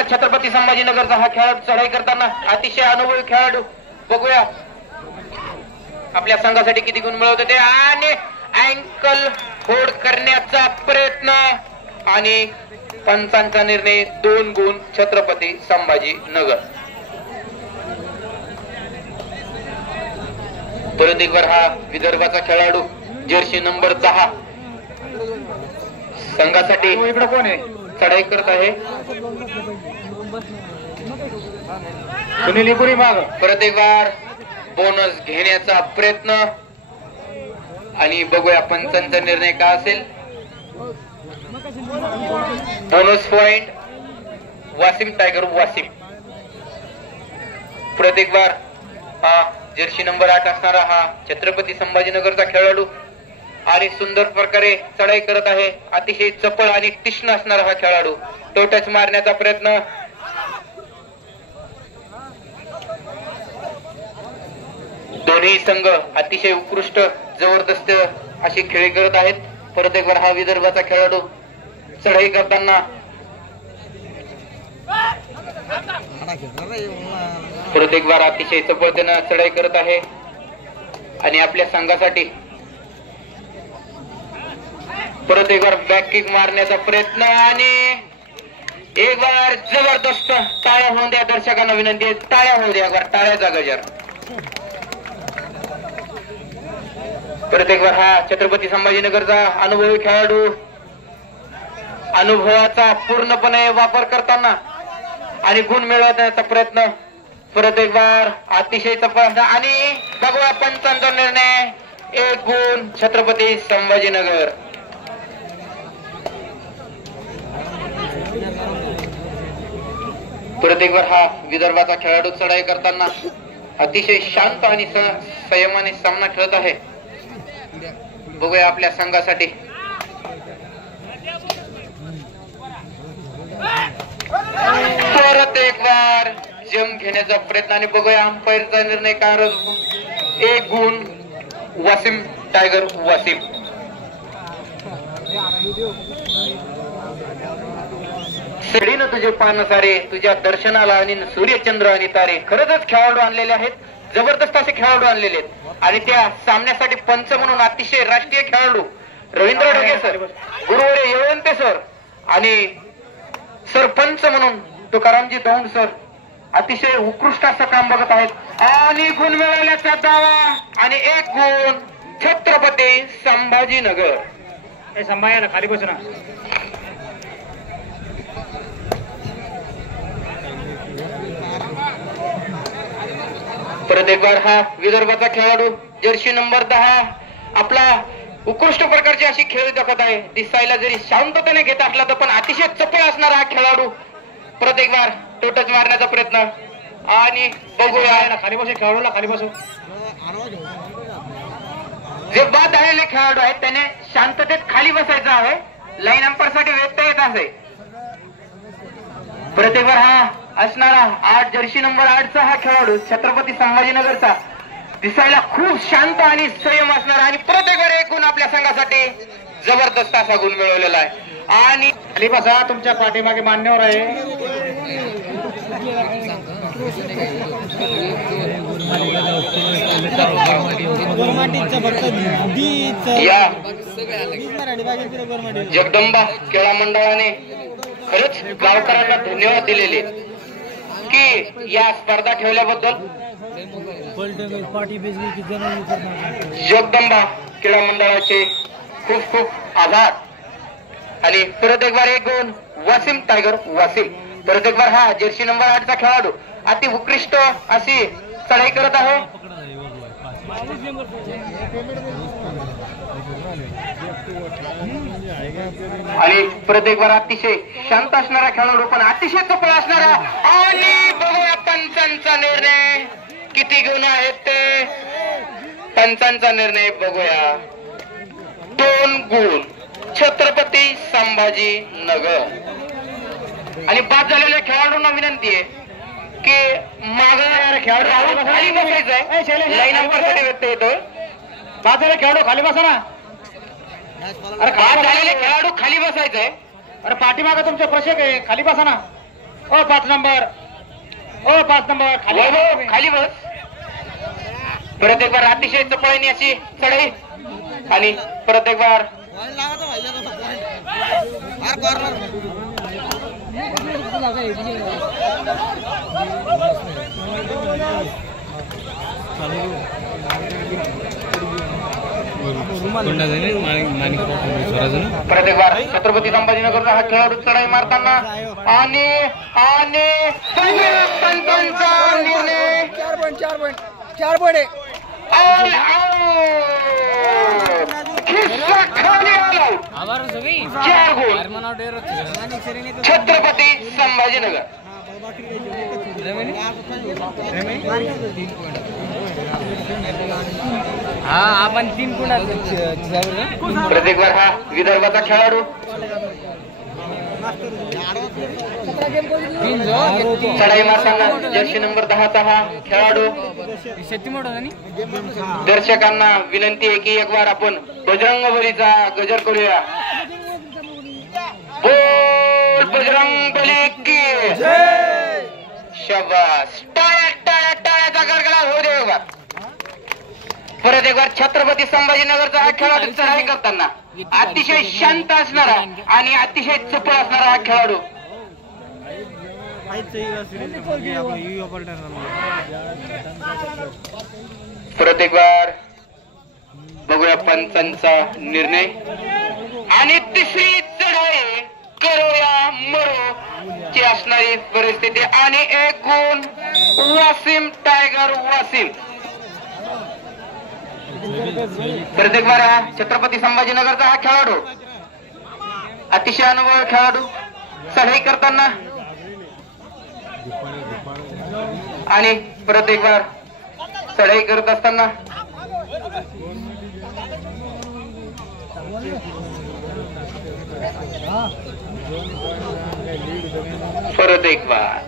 वार छत्रपती संभाजीनगरचा हा खेळाडू चढाई करताना अतिशय अनुभवी खेळाडू. बघूया आपल्या संघासाठी किती गुण मिळवते ते. आणि अँकल होल्ड करण्याचा प्रयत्न आणि पंचांचा निर्णय 2 गुण छत्रपती संभाजीनगर. परत एक बार हा विदर्भाचा खेळाडू जर्सी नंबर 10 संघासाठी इकडे कोण आहे चढाई करत आहे. सुनील इपुरी माग. परत एक बार बोनस घेण्याचा प्रयत्न आणि बघूया पंचांचा निर्णय काय असेल. Bonus point Wasim tiger Wasim. परत एक बार हा जर्सी नंबर 8 असणारा हा छत्रपती संभाजीनगरचा खेळाडू आणि सुंदर प्रकारे चढाई करत आहे. अतिशय चपळ आणि तीक्ष्ण असणारा हा खेळाडू. तो टच मारण्याचा प्रयत्न. दोन्ही संघ अतिशय उत्कृष्ट जबरदस्त अशी खेळी करत आहेत. परत एक बार हा विदर्भाचा खेळाडू चढाई करताना परत एक बार अतिशय चपळतेनं चढाई करत आहे आणि आपल्या संघासाठी परत एक बार बॅक किक मारण्याचा प्रयत्न आणि एक बार जबरदस्त टाळ्या होऊन द्या. दर्शकांना विनंती आहे, टाळ्या होऊ द्या. टाळ्याचा गजर. परत एक बार हा छत्रपती संभाजीनगरचा अनुभवी खेळाडू अनुभवाचा पूर्णपणे वापर करताना आणि गुण मिळवण्याचा प्रयत्न. परत एक बार अतिशय चपळ आणि बघूया पंचांचा निर्णय 1 गुण छत्रपती संभाजीनगर. परत एक बार हा विदर्भाचा खेळाडू चढाई करताना अतिशय शांत आणि संयमाने सामना खेळत आहे. बघूया आपल्या संघासाठी परत एक बार जम घेण्याचा प्रयत्न आणि बघूया अंपायरचा निर्णय काय. 1 गुण वासिम टायगर वासिम. सडीनं तुझे पान सारे तुझ्या दर्शनाला आणि सूर्यचंद्र आणि तारे. खरंच खेळाडू आणलेले आहेत, जबरदस्त असे खेळाडू आणलेले आहेत आणि त्या सामन्यासाठी पंच म्हणून अतिशय राष्ट्रीय खेळाडू रवींद्र ढगे सर, गुरुवारे येवंते सर आणि सरपंच म्हणून तुकारामजी दौंड सर अतिशय उत्कृष्ट असं काम बघत आहेत आणि गुण मिळवण्याचा दावा आणि 1 गुण छत्रपती संभाजीनगर. हे संभाजीला खाली बसना. परत एक बार हा विदर्भाचा खेळाडू जर्सी नंबर 10 आपला उत्कृष्ट प्रकारची अशी खेळ दाखवत आहे. दिसायला जरी शांततेने घेत असला तर पण अतिशय चपळ असणारा हा खेळाडू. परत एक बार तो टच मारण्याचा प्रयत्न आणि बघूया खाली बसू. खेळाडूला खाली बसू. जे बाद झालेले खेळाडू आहेत त्याने शांततेत खाली बसायचं आहे. लाईन अंपायर साठी व्यक्त येत असे. परत एक बार हा असणारा 8 जर्सी नंबर 8चा हा खेळाडू छत्रपती संभाजीनगरचा दिसायला खूप शांत आणि संयम असणारा आणि परत एक बार 1 गुण आपल्या संघासाठी जबरदस्त असा गुण मिळवलेला आहे. आणि खाली बसा. तुमच्या पाठीमागे मान्यवर आहे. जगदंबा खेळा मंडळाने खरंच गावकऱ्यांना धन्यवाद दिलेले की या स्पर्धा ठेवल्याबद्दल. जगदंबा क्रीडा मंडळाचे खूप खूप आभार. आणि परत एक बार 1 गुण वासिम टायगर वासिम. परत एक बार हा जर्सी नंबर 8चा खेळाडू अति उत्कृष्ट अशी चढाई करत आहे. आणि परत एक बार अतिशय शांत असणारा खेळाडू पण अतिशय चपळ असणारा आणि बघूया पंचांचा निर्णय किती गुण आहेत ते. पंचांचा निर्णय बघूया 2 गुण छत्रपती संभाजीनगर. आणि बाद झालेल्या खेळाडूंना विनंती आहे की मागे खेळाडू खाली बसायचंय. लाईन अंपायरसाठी व्यक्त येतोय. बाद झालेला खेळाडू खाली बसा ना. अरे बाद झालेले खेळाडू खाली बसायचंय. अरे पाठीमागे तुमचे प्रशिक्षक आहे, खाली बसा ना. ओ 5 नंबर खाली वैभव खाली बस. परत एक बार अतिशय चपळाईने अशी चढाई आणि परत एक बार परत एक बार छत्रपती संभाजीनगरचा हा खेळाडू चढाई मारताना आणि पंचांचा निर्णय 4 पॉइंट All out! खिस्सा खाली आला. 4 गोल छत्रपती संभाजीनगर. आपण 3 प्रत्येक बार हा विदर्भाचा खेळाडू चढाई मारताना जर्सी नंबर 10चा हा खेळाडू. दर्शकांना विनंती आहे की एक बार आपण बजरंग बलीचा गजर करूया. बोल बजरंग बली की शाबास. टाळ्याचा गडगडाट होऊ दे. एक बार परत एक बार छत्रपती संभाजीनगरचा हा खेळाडू चढाई करताना अतिशय शांत असणारा आणि अतिशय चपळ असणारा हा खेळाडू. परत एक बार बघूया पंचांचा निर्णय आणि तिसरी चढाई करूया मरो ची असणारी परिस्थिती आणि 1 गुण वासिम टायगर वासिम. परत एक बार छत्रपती संभाजीनगरचा हा खेळाडू अतिशय अनुभवी खेळाडू चढाई करताना आणि परत एक बार चढाई करत असताना परत एक बार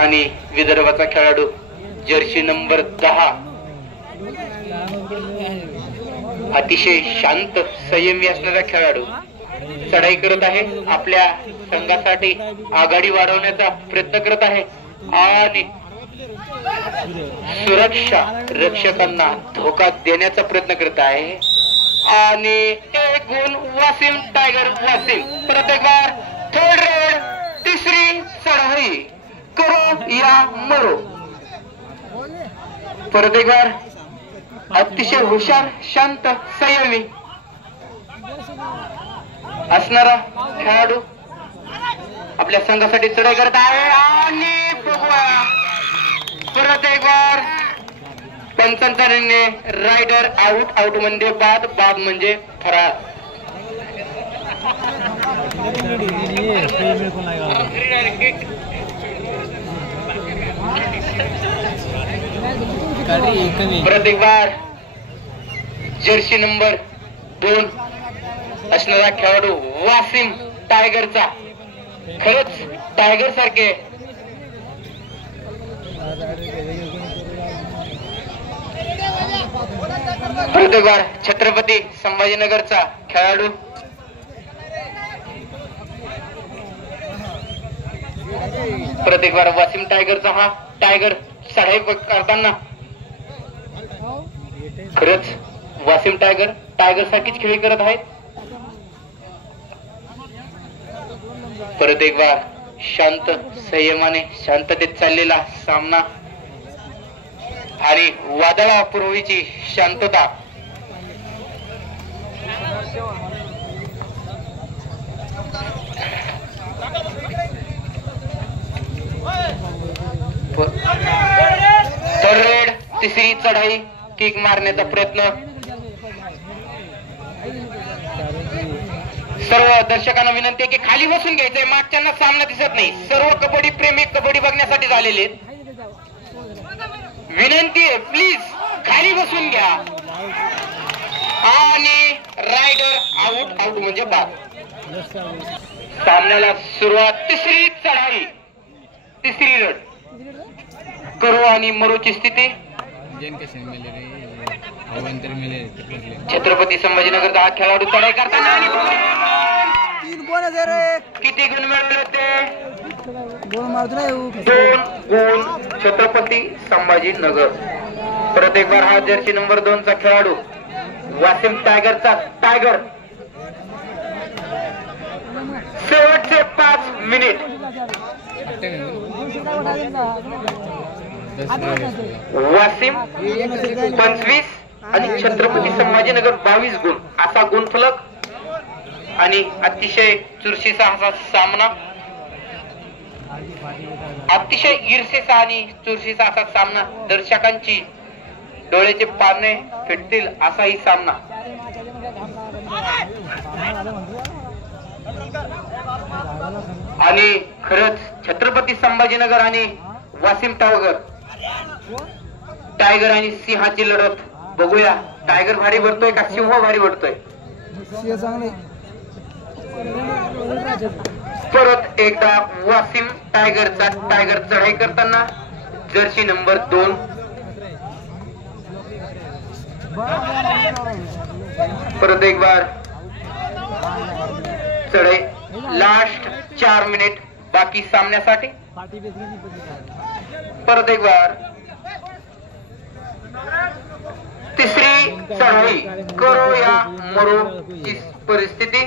आणि विदर्भाचा खेळाडू जर्सी नंबर 10 अतिशय शांत संयमी असणारा खेळाडू चढाई करत आहे. आपल्या संघासाठी आघाडी वाढवण्याचा प्रयत्न करत आहे आणि सुरक्षा रक्षकांना धोका देण्याचा प्रयत्न करत आहे आणि 1 गुण वासिम टायगर वासिम. परत एक बार थर्ड रेड तिसरी चढाई करू या मरो. परत एक बार अतिशय हुशार शांत संयमी असणारा खेळाडू आपल्या संघासाठी चढाई करत आहे आणि बघूया परत एक बार पंचांचा निर्णय. रायडर आउट म्हणजे बाद म्हणजे फरार. परत एक बार जर्सी नंबर 2 असणारा खेळाडू वासिम टायगरचा खरंच टायगर सारखे परत एक बार छत्रपती संभाजीनगरचा खेळाडू परत एक बार वासिम टायगरचा हा टायगर चढाई करताना खरंच वासिम टायगर सारखीच खेळी करत आहेत. परत एक बार शांत संयमाने शांततेत चाललेला सामना आणि वादळापूर्वीची शांतता. तर रेड तिसरी चढाई किक मारण्याचा प्रयत्न. सर्व दर्शकांना विनंती आहे की खाली बसून घ्यायचंय. मागच्यांना सामना दिसत नाही. सर्व कबड्डी प्रेमी कबड्डी बघण्यासाठी झालेले विनंती आहे प्लीज खाली बसून घ्या. आणि रायडर आउट म्हणजे बाद. सामन्याला सुरुवात तिसरी चढाई तिसरी रड करू आणि मरोची स्थिती. छत्रपती संभाजीनगरचा हा खेळाडू चढाई करताना कोणाचं रे? किती गुण मिळवले ते? गोल मारतो ना येऊ. 2 गुण छत्रपती संभाजीनगर. परत एक बार हा जर्सी नंबर 2 चा खेळाडू वासिम टायगरचा टायगर. शेवटचे 5 मिनिट. वासिम 25 आणि छत्रपती संभाजीनगर 22 गुण असा गुणफलक आणि अतिशय चुरशीचा असा सामना. अतिशय ईर्षेचा आणि चुरशीचा असा सामना. दर्शकांची डोळ्याचे पारणे फिटतील असाही सामना. आणि खरंच छत्रपती संभाजीनगर आणि वासिम टायगर आणि सिंहाची लढत बघूया. टायगर भारी भरतोय का सिंह भारी भरतोय? परत एकदा वासिम टायगरचा टायगर चढाई करताना जर्सी नंबर 2. परत एक बार चढाई. लास्ट 4 मिनिट बाकी सामन्यासाठी. परत एक बार तिसरी चढाई करो या मरो ची परिस्थिती.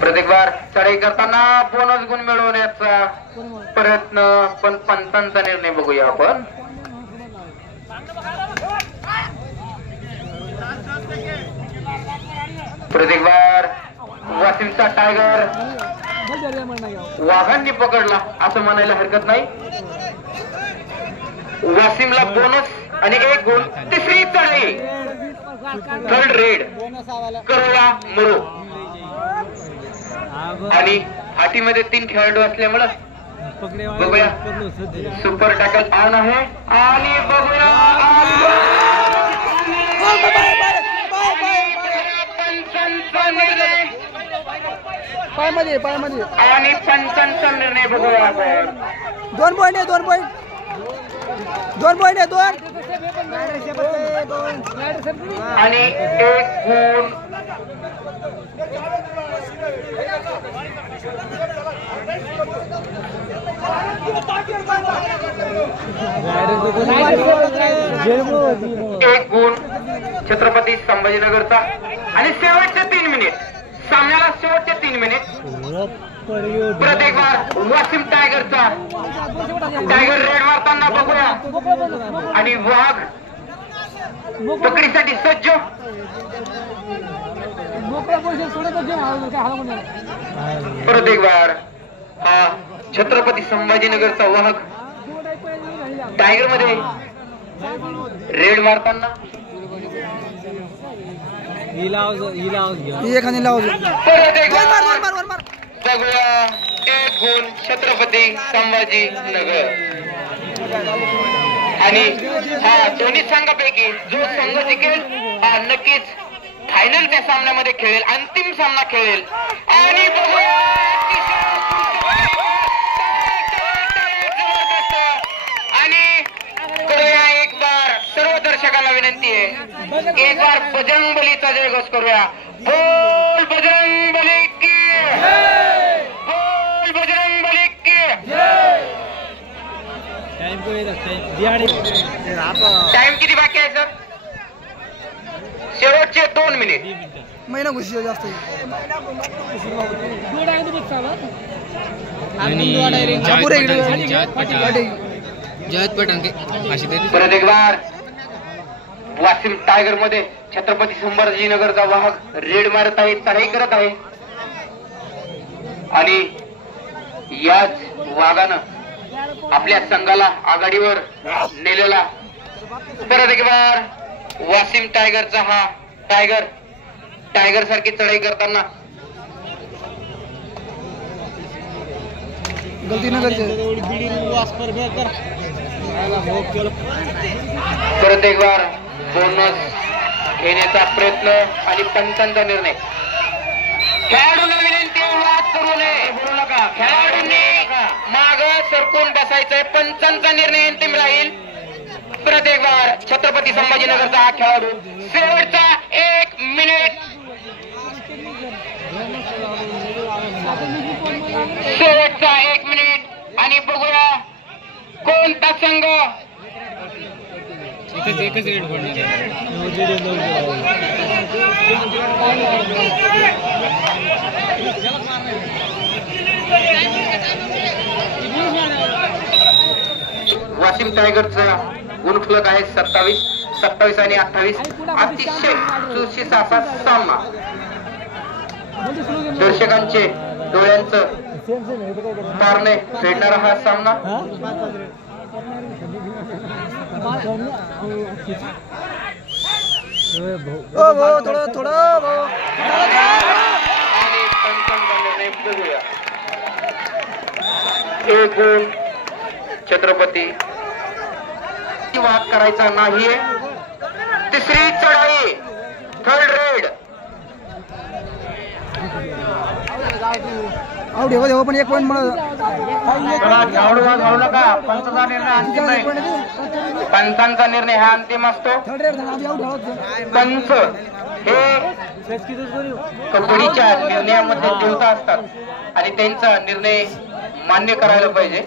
प्रत्येक बार चढाई करताना बोनस गुण मिळवण्याचा प्रयत्न. पण पंचांचा निर्णय बघूया आपण. प्रत्येक बार वासिमचा टायगर वाघांनी पकडला असं म्हणायला हरकत नाही. वासिमला बोनस आणि 1 गुण. तिसरी चढाई 3rd रेड करूया मरो. आणि हाटीमध्ये 3 खेळाडू असल्यामुळे बघूया. सुपर टॅकल ऑन आहे आणि बघूया पायमध्ये आणि पंचांचा निर्णय बघूया आपण. 2 पॉइंट आहे. 2 पॉइंट. 2 पॉइंट आहे. 2 आणि 1 गुण. एक गुण छत्रपती संभाजीनगरचा. आणि शेवटचे 3 मिनिट सामन्याला. शेवटचे 3 मिनिट. प्रत्येक बार वासिम टायगरचा टायगर रेड मारताना बघूया. आणि वाघ पकडीसाठी सज्ज. परत एक बार हा छत्रपती संभाजीनगरचा वाघ टायगर मध्ये रेड मारताना. परत एक बघूया. 1 गुण छत्रपती संभाजीनगर. आणि हा दोन्ही संघापैकी जो संघ जिंकेल हा नक्कीच फायनलच्या सामन्यामध्ये खेळेल. अंतिम सामना खेळेल. आणि बघूया आणि करूया एक बार सर्व दर्शकांना विनंती आहे. एक बार बजरंग बलीचा जयघोष करूया. बोल बजरंग बली की. बोल बजरंग बली की. टाइम किती बाकी आहे सर? शेवटचे 2 मिनिट. महिना घुशी जास्त. परत एक बार वासिम टायगर मध्ये छत्रपती संभाजीनगरचा वाहक रेड मारत आहे. चढाई करत आहे. आणि याच वाघानं आपल्या संघाला आघाडीवर नेलेला. परत एक बार वासिम टायगरचा हा टायगर सारखी चढाई करताना परत एक बार बोनस घेण्याचा प्रयत्न आणि पंचांचा निर्णय. खेळाडूंना विनंती वाद करू नये. बोलू नका. खेळाडूंनी माग सरकून बसायचंय. पंचांचा निर्णय अंतिम राहील. परत एक बार छत्रपती संभाजीनगरचा हा खेळाडू शेवटचा 1 मिनिट शेवटचा 1 मिनिट आणि बघूया कोणता संघ एकच रेड वाशिम टायगरचा गुणफलक आहे 27 आणि 28. अतिशय चुरशीच असा सामना दर्शकांचे डोळ्यांचं तारणे फेडणारा हा सामना आणि पंचांचा निर्णय बघूया. एक गुण छत्रपती वाद करायचा नाहीये. तिसरी चढाई 3rd रेड आउट देवा पण 1 पॉईंट मला घालू नका. पंचांचा निर्णय अंतिम नाही. पंचांचा निर्णय हा अंतिम असतो. पंच हे कबड्डीच्या निर्णयामध्ये देवता असतात आणि त्यांचा निर्णय मान्य करायला पाहिजे.